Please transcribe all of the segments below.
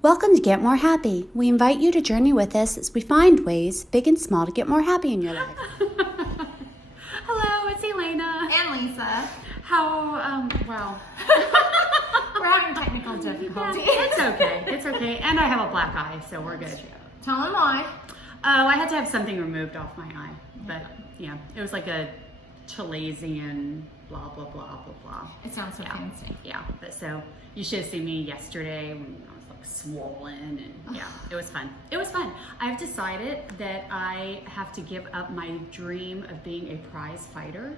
Welcome to Get More Happy. We invite you to journey with us as we find ways, big and small, to get more happy in your life. Hello, it's Elena. And Lisa. Wow. We're having technical difficulties. It's okay. And I have a black eye, so we're good. Tell them why. Oh, I had to have something removed off my eye. But yeah, it was like a Chilasian blah, blah, blah, blah, blah. It sounds so fancy. Yeah, but so you should have seen me yesterday when I was like swollen and yeah, it was fun. I've decided that I have to give up my dream of being a prize fighter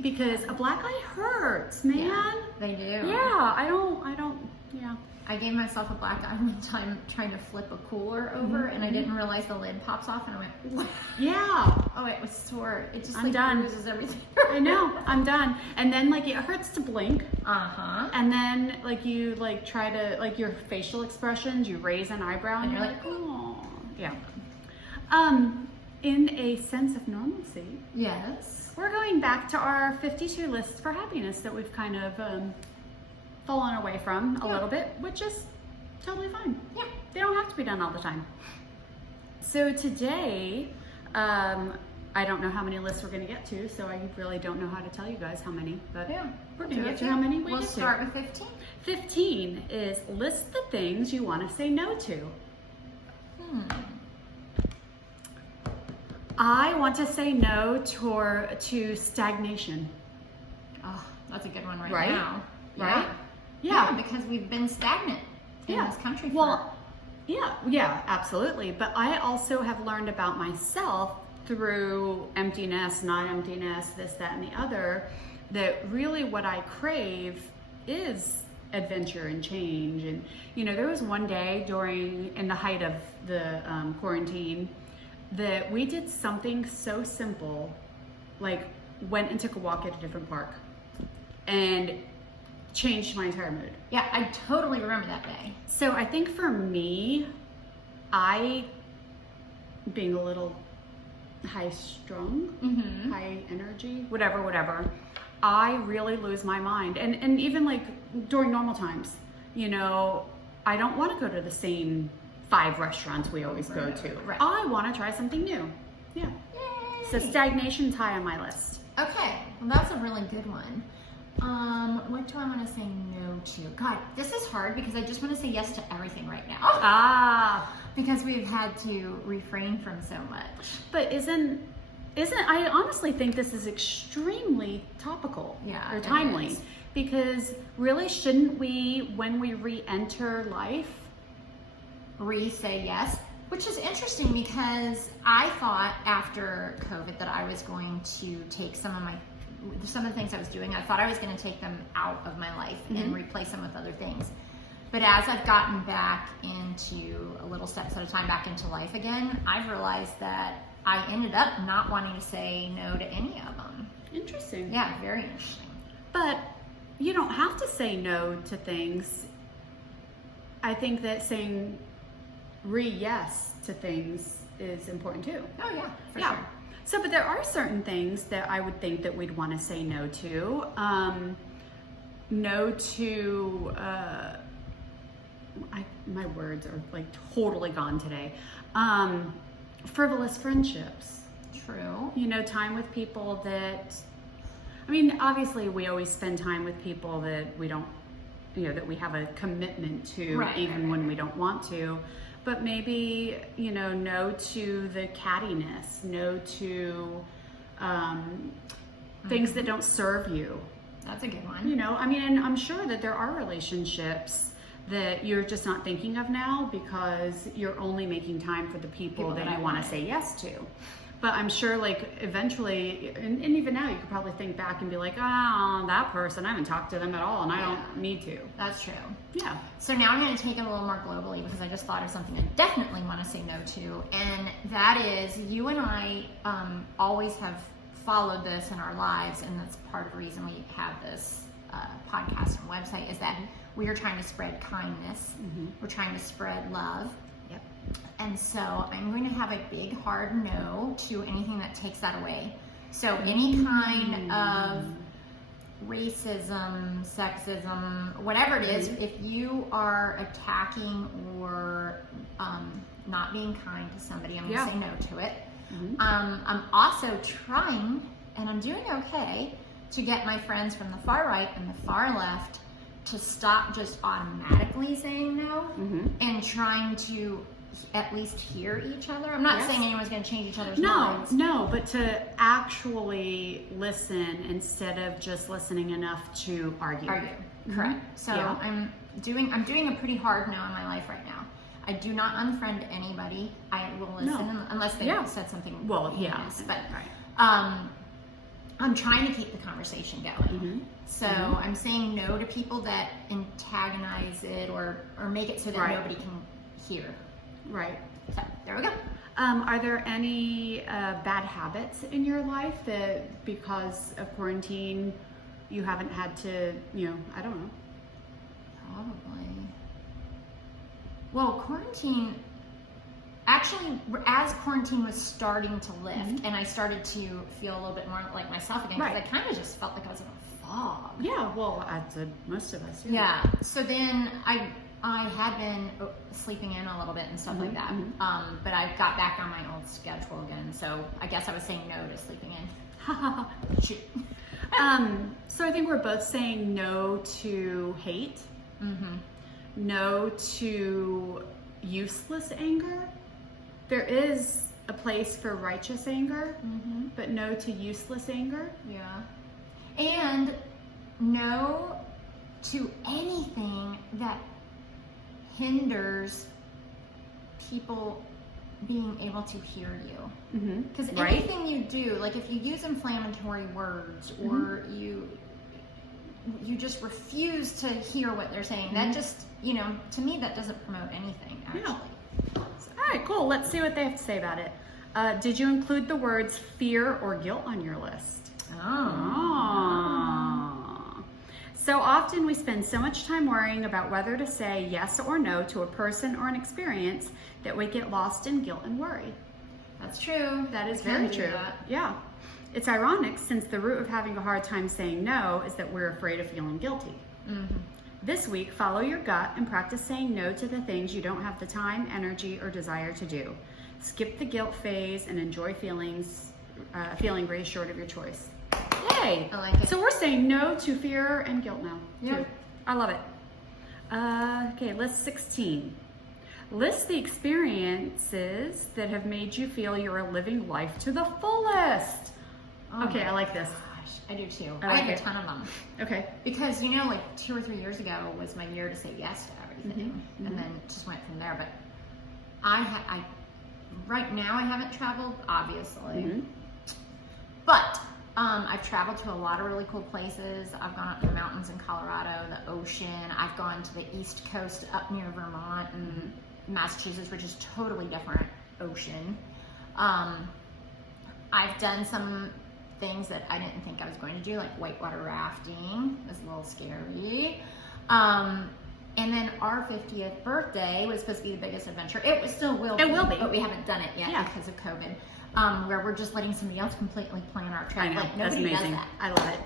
because a black eye hurts, man. Yeah, they do. Yeah, I don't, yeah. I gave myself a black eye one time trying to flip a cooler over and I didn't realize the lid pops off and I went, what? Yeah. Oh, it was sore. It just I'm done. bruises everything. I know, I'm done. And then like it hurts to blink. Uh-huh. And then like you like try to, like your facial expressions, you raise an eyebrow and you're like, oh. Yeah. In a sense of normalcy. Yes. We're going back to our 52 lists for happiness that we've kind of fallen away from a little bit, which is totally fine. Yeah. They don't have to be done all the time. So today, I don't know how many lists we're going to get to, so I really don't know how to tell you guys how many, but we're going to get to how many we We'll get to. start with 15. 15 is list the things you want to say no to. I want to say no to stagnation. Oh, that's a good one Right? now. Right? Yeah, because we've been stagnant in this country for... Well, yeah, absolutely. But I also have learned about myself through emptiness, not emptiness, this, that, and the other, that really what I crave is adventure and change. And, you know, there was one day in the height of the quarantine that we did something so simple, like went and took a walk at a different park and changed my entire mood. Yeah, I totally remember that day. So I think for me, being a little high strung, high energy, whatever, I really lose my mind. And even like during normal times, you know, I don't want to go to the same 5 restaurants we always go to. Right. I want to try something new. Yeah. Yay. So stagnation's high on my list. Okay, well that's a really good one. What do I want to say no to? God, this is hard because I just want to say yes to everything right now. Because we've had to refrain from so much. But isn't I honestly think this is extremely topical or timely, because really shouldn't we, when we re-enter life, Say yes, which is interesting because I thought after COVID that I was going to take some of the things I was doing, I thought I was going to take them out of my life and replace them with other things. But as I've gotten back into a little steps at a time back into life again, I've realized that I ended up not wanting to say no to any of them. Interesting. Yeah, very interesting. But you don't have to say no to things. I think that saying yes to things is important too. Oh yeah, for sure. So, but there are certain things that I would think that we'd want to say no to. No to, my words are like totally gone today. Frivolous friendships. True. You know, time with people that, I mean, obviously we always spend time with people that we don't, you know, that we have a commitment to, even when we don't want to. But maybe, you know, no to the cattiness, no to things that don't serve you. That's a good one. You know, I mean, and I'm sure that there are relationships that you're just not thinking of now because you're only making time for the people that you want to say yes to. But I'm sure like eventually, and even now you could probably think back and be like, oh, that person, I haven't talked to them at all and I don't need to. That's true. Yeah. So now I'm going to take it a little more globally because I just thought of something I definitely want to say no to. And that is, you and I always have followed this in our lives, and that's part of the reason we have this podcast and website, is that we are trying to spread kindness. We're trying to spread love. And so I'm going to have a big hard no. to anything that takes that away. So any kind of racism, sexism, whatever it is, if you are attacking or not being kind to somebody, I'm going to say no to it. I'm also trying, and I'm doing okay, to get my friends from the far right and the far left to stop just automatically saying no and trying to at least hear each other. I'm not saying anyone's going to change each other's minds. No, but to actually listen instead of just listening enough to argue. Correct. So I'm doing a pretty hard no in my life right now. I do not unfriend anybody. I will listen unless they said something heinous. But I'm trying to keep the conversation going. So I'm saying no to people that antagonize it or make it so that nobody can hear. Right. So there we go. Are there any bad habits in your life that because of quarantine you haven't had to, I don't know. Probably. Well, quarantine, actually, as quarantine was starting to lift and I started to feel a little bit more like myself again, because I kind of just felt like I was in a fog. Yeah, well, most of us. Yeah. So then I had been sleeping in a little bit and stuff like that. But I got back on my old schedule again. So I guess I was saying no to sleeping in. Shoot. So I think we're both saying no to hate. No to useless anger. There is a place for righteous anger, but no to useless anger. Yeah. And no to anything that hinders people being able to hear you. Because anything you do, like if you use inflammatory words or you just refuse to hear what they're saying, that just, to me, that doesn't promote anything, actually. All right, cool. Let's see what they have to say about it. Did you include the words fear or guilt on your list? So often we spend so much time worrying about whether to say yes or no to a person or an experience that we get lost in guilt and worry. That's true. That is very true. Yeah. It's ironic since the root of having a hard time saying no is that we're afraid of feeling guilty. This week, follow your gut and practice saying no to the things you don't have the time, energy, or desire to do. Skip the guilt phase and enjoy feeling reassured of your choice. Yay! I like it. So we're saying no to fear and guilt now, too. I love it. Okay, list 16. List the experiences that have made you feel you're living life to the fullest. Okay, I like this. Gosh, I do too. I have like a ton of them. Okay. Because, like 2 or 3 years ago was my year to say yes to everything. And then just went from there. But right now I haven't traveled, obviously. But I've traveled to a lot of really cool places. I've gone up to the mountains in Colorado, the ocean. I've gone to the East Coast up near Vermont and Massachusetts, which is totally different ocean. I've done some things that I didn't think I was going to do, like whitewater rafting. It was a little scary. And then our 50th birthday was supposed to be the biggest adventure. It still will be. It will be. But we haven't done it yet because of COVID. Where we're just letting somebody else completely plan our trip. I know, like, that's nobody amazing. does that. I love it.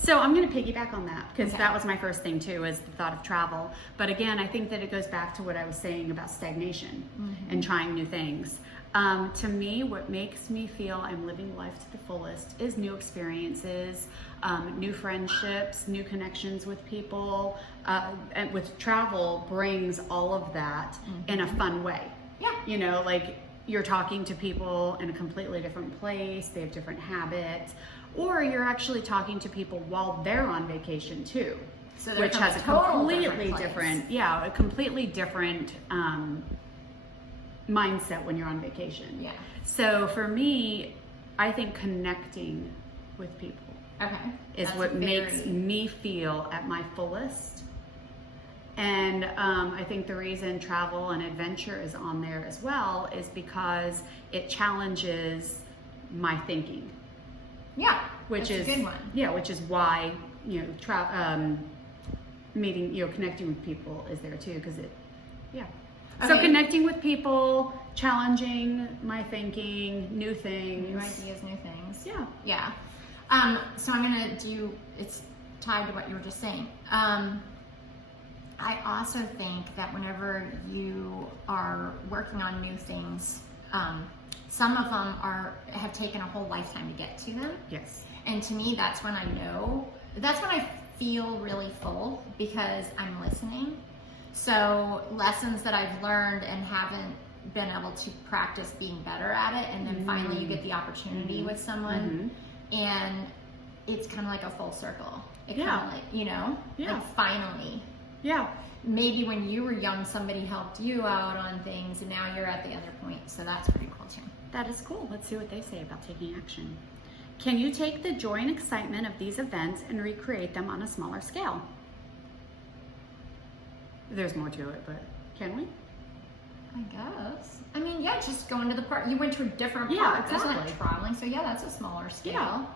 So I'm going to piggyback on that because that was my first thing too, is the thought of travel. But again, I think that it goes back to what I was saying about stagnation and trying new things. To me, what makes me feel I'm living life to the fullest is new experiences, new friendships, new connections with people, and with travel brings all of that in a fun way. Yeah. Like you're talking to people in a completely different place, they have different habits, or you're actually talking to people while they're on vacation too, So which has a completely different, a completely different mindset when you're on vacation. Yeah. So for me, I think connecting with people is what makes me feel at my fullest. And I think the reason travel and adventure is on there as well is because it challenges my thinking. Yeah, which is is a good one. Yeah, which is why meeting, connecting with people is there too, because it, So connecting with people, challenging my thinking, new things, new ideas, new things. Yeah. Yeah. So I'm gonna do. It's tied to what you were just saying. I also think that whenever you are working on new things, some of them have taken a whole lifetime to get to them. Yes. And to me, that's when I feel really full, because I'm listening. So lessons that I've learned and haven't been able to practice being better at it, and then finally you get the opportunity with someone, and it's kind of like a full circle. It kind of like, you know, like finally. Yeah. Maybe when you were young, somebody helped you out on things, and now you're at the other point. So that's pretty cool too. That is cool. Let's see what they say about taking action. Can you take the joy and excitement of these events and recreate them on a smaller scale? There's more to it, but can we? I guess. I mean, yeah, just going to the park. You went to a different Yeah, park. That's exactly. not traveling. So yeah, that's a smaller scale.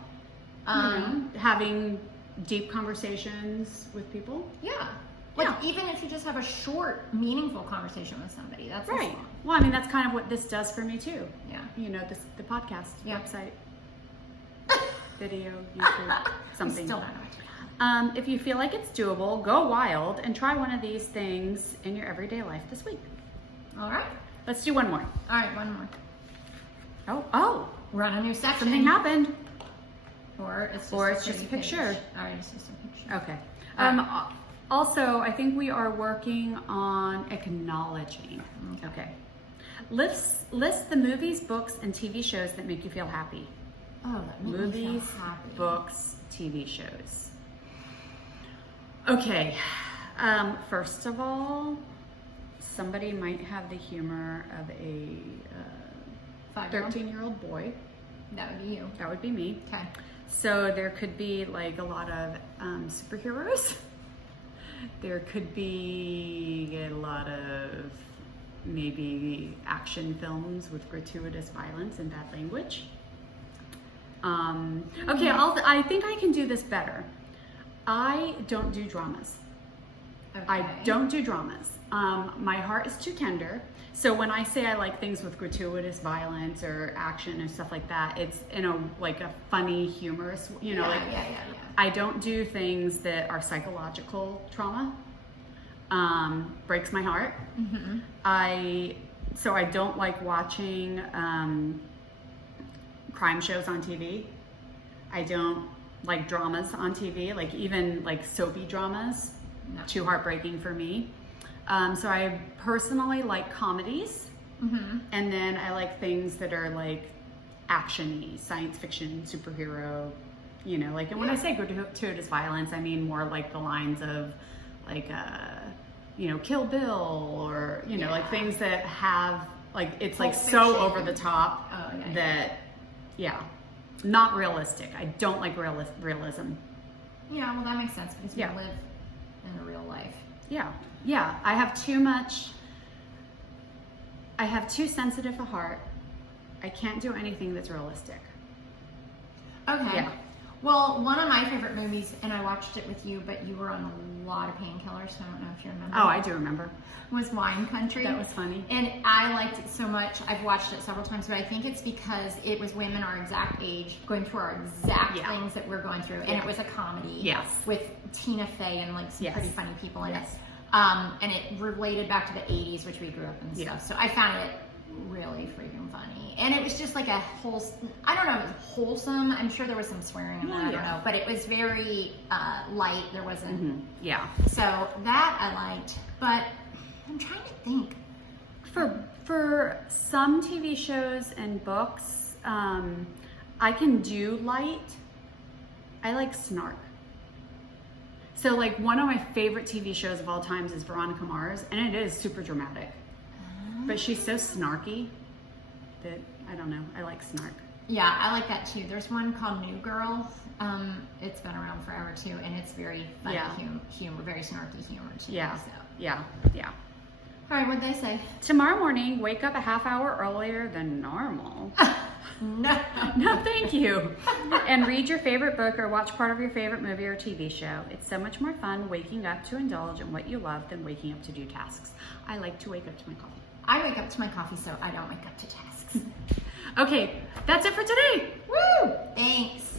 Having deep conversations with people. Yeah. Like even if you just have a short, meaningful conversation with somebody, that's Right. as long. Well, I mean, that's kind of what this does for me too. Yeah. You know, the podcast, Yeah. website, video, YouTube, something. Still don't know. If you feel like it's doable, go wild and try one of these things in your everyday life this week. All right. Let's do one more. All right, one more. Oh, We're on a new section. something happened. Or it's just, Or it's just a pretty picture. page. All right, it's just a picture. Okay. All right. Also, I think we are working on acknowledging. Okay. List the movies, books, and TV shows that make you feel happy. Oh, that made me Movies, feel happy. books, TV shows. Okay. First of all, somebody might have the humor of a 5-year-old? 13-year-old boy. That would be you. That would be me. Okay. So there could be like a lot of superheroes. There could be a lot of maybe action films with gratuitous violence and bad language. Okay, I think I can do this better. I don't do dramas. Okay. I don't do dramas. My heart is too tender. So when I say I like things with gratuitous violence or action and stuff like that, it's in a like a funny, humorous, you know, Yeah. I don't do things that are psychological trauma. Breaks my heart. Mm-hmm. I don't like watching crime shows on TV. I don't like dramas on TV, like even like soapy dramas. No. Too heartbreaking for me. So I personally like comedies, and then I like things that are like action-y, science fiction, superhero, you know, like, and when I say gratuitous violence, I mean more like the lines of like, you know, Kill Bill, or, you know, like things that have, like, it's like so over the top that, not realistic. I don't like realism. Yeah, well, that makes sense because you Yeah. live in a real life. Yeah, I have too sensitive a heart. I can't do anything that's realistic. Okay. Yeah. Well, one of my favorite movies, and I watched it with you, but you were on a lot of painkillers, so I don't know if you remember. Oh, I do remember. Was Wine Country. That was funny. And I liked it so much. I've watched it several times, but I think it's because it was women our exact age going through our exact things that we're going through. And it was a comedy. Yes. With Tina Fey and like some Yes. pretty funny people in Yes. it. And it related back to the 80s, which we grew up in and stuff. So I found it really freaking funny. And it was just like a I don't know if it was wholesome. I'm sure there was some swearing in that, I don't know. But it was very light. There wasn't. Yeah. So that I liked. But I'm trying to think. For some TV shows and books, I can do light. I like snark. So like one of my favorite TV shows of all times is Veronica Mars, and it is super dramatic. But she's so snarky that, I don't know, I like snark. Yeah, I like that too. There's one called New Girl. It's been around forever too, and it's very funny humor, very snarky humor too. Yeah, So. yeah. All right, what'd they say? Tomorrow morning, wake up a half hour earlier than normal. No. No, thank you. And read your favorite book or watch part of your favorite movie or TV show. It's so much more fun waking up to indulge in what you love than waking up to do tasks. I like to wake up to my coffee. I wake up to my coffee, so I don't wake up to tasks. Okay, that's it for today. Woo! Thanks.